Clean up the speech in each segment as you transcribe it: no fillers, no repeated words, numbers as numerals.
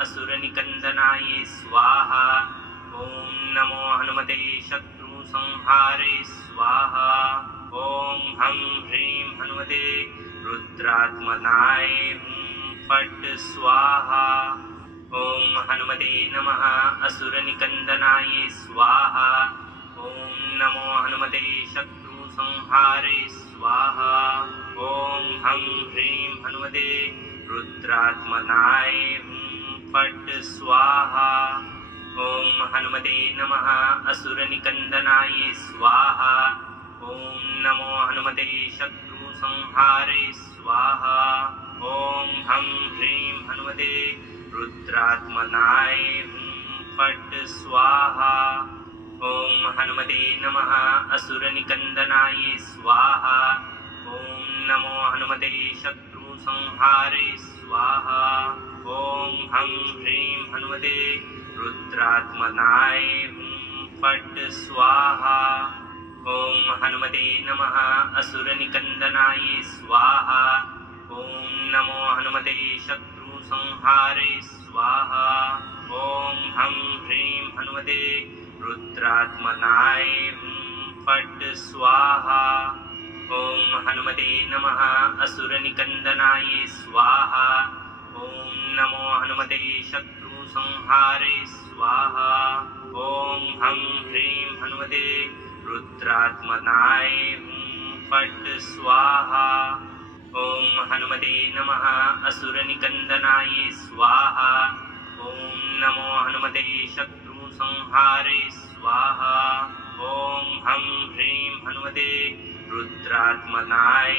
असुरनिकंदनाय स्वाहा। ओम नमो हनुमते शत्रुसंहारे स्वाहा। ओम हं ह्रीं हनुमते रुद्रात्मनाय फट् स्वाहा। ओम हनुमते नमः असुरनिकंदनाय स्वाहा। ओम नमो हनुमते शत्रुसंहारे स्वाहा। ओम हं ह्रीं हनुमते रुद्रात्मनाय फट् स्वाहा। ओम हनुमते नमः असुरनिकंदनाय स्वाहा। ओम नमो हनुमते शत्रुसंहारे स्वाहा। ओम हं ह्रीं हनुमते रुद्रात्मनाय फट् स्वाहा। ओम हनुमते नमः असुरनिकंदनाय स्वाहा। ओम नमो हनुमते शत्रुसंहारे स्वाहा। ओम हं ह्रीं हनुमते रुद्रात्मनाय फट् स्वाहा। ओम हनुमते नमः असुरनिकंदनाय स्वाहा। ओम नमो हनुमते शत्रुसंहारे स्वाहा। ओम हं ह्रीं हनुमते रुद्रात्मनाय फट् स्वाहा। ओम हनुमते नमः असुरनिकंदनाय स्वाहा। ओम नमो हनुमते शत्रुसंहारे स्वाहा। ओम हं ह्रीं हनुमते रुद्रात्मनाय फट् स्वाहा। ओम हनुमते नमः असुरनिकंदनाय स्वाहा। ओम नमो हनुमते शत्रुसंहारे स्वाहा। ओम हं ह्रीं हनुमते रुद्रात्मनाय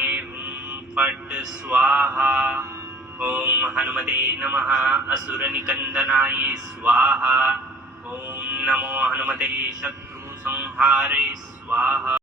फट् स्वाहा। ओम हनुमते नमः असुरनिकंदनाय स्वाहा। ओम नमो हनुमते शत्रुसंहारे स्वाहा।